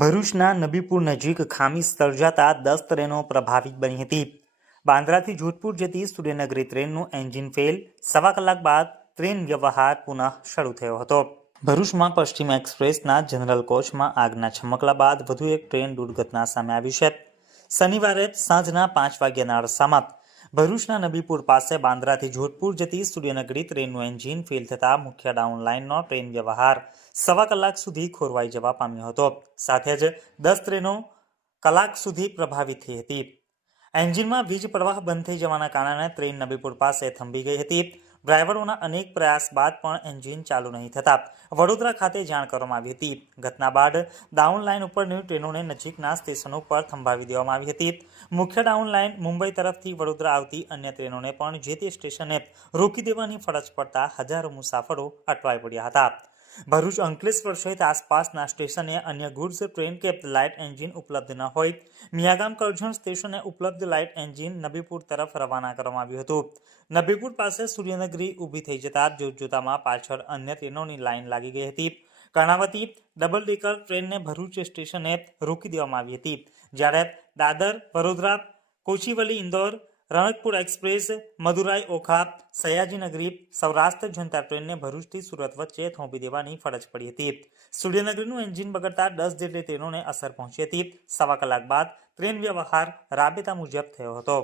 ભરૂચના નબીપુર નજીક ખામી સર્જાતા 10 ટ્રેનો પ્રભાવિત બની હતી। બાંદ્રાથી જોધપુર જતી સૂર્યનગરી ટ્રેનનું એન્જિન ફેલ, સવા કલાક બાદ ટ્રેન વ્યવહાર પુનઃ શરૂ થયો હતો। ભરૂચમાં પશ્ચિમ એક્સપ્રેસના જનરલ કોચમાં આગના છમકલા બાદ વધુ એક ટ્રેન દુર્ઘટના સામે આવી છે। શનિવારે સાંજના 5 વાગ્યાના અરસામાં ભરૂચના નબીપુર પાસે બાંદ્રાથી જોધપુર જતી સૂર્યનગરી ટ્રેનનું એન્જિન ફેલ થતાં મુખ્ય ડાઉન લાઇનનો ટ્રેન વ્યવહાર સવા કલાક સુધી ખોરવાઈ જવા પામ્યો હતો। સાથે જ 10 ટ્રેનો કલાક સુધી પ્રભાવિત થઈ હતી। એન્જિનમાં વીજ પ્રવાહ બંધ થઈ જવાના કારણે ટ્રેન નબીપુર પાસે થંભી ગઈ હતી। ડ્રાઈવરોના અનેક પ્રયાસ બાદ પણ એન્જિન ચાલુ નહીં થતાં વડોદરા ખાતે જાણ કરવામાં આવી હતી। ઘટના બાદ ડાઉન લાઇન ઉપરની ટ્રેનોને નજીકના સ્ટેશનો પર થંભાવી દેવામાં આવી હતી। મુખ્ય ડાઉન લાઇન મુંબઈ તરફથી વડોદરા આવતી અન્ય ટ્રેનોને પણ જે તે સ્ટેશને રોકી દેવાની ફરજ પડતા હજારો મુસાફરો અટવાઈ પડ્યા હતા। ભરૂચ, અંકલેશ્વર સહિત આસપાસના સ્ટેશને અન્ય ગુડ્સ ટ્રેન કે લાઇટ એન્જિન ઉપલબ્ધ ન હોય મિયાગામ કરજણ સ્ટેશને ઉપલબ્ધ લાઇટ એન્જિન નબીપુર તરફ રવાના કરવામાં આવ્યું હતું। નબીપુર પાસે સૂર્યનગરી ઊભી થઈ જતા જોતજોતામાં પાછળ અન્ય ટ્રેનોની લાઇન લાગી ગઈ હતી। કર્ણાવતી ડબલ ડેકર ટ્રેનને ભરૂચ સ્ટેશને રોકી દેવામાં આવી હતી, જ્યારે દાદર, વડોદરા, કોચીવલી, ઇન્દોર, રણકપુર એક્સપ્રેસ, મદુરાઈ, ઓખા, સયાજીનગરી, સૌરાષ્ટ્ર જનતા ટ્રેનને ભરૂચથી સુરત વચ્ચે થોભી દેવાની ફરજ પડી હતી। સૂર્યનગરીનું એન્જિન બગડતા 10 જેટલી ટ્રેનોને અસર પહોંચી હતી। સવા કલાક બાદ ટ્રેન વ્યવહાર રાબેતા મુજબ થયો હતો।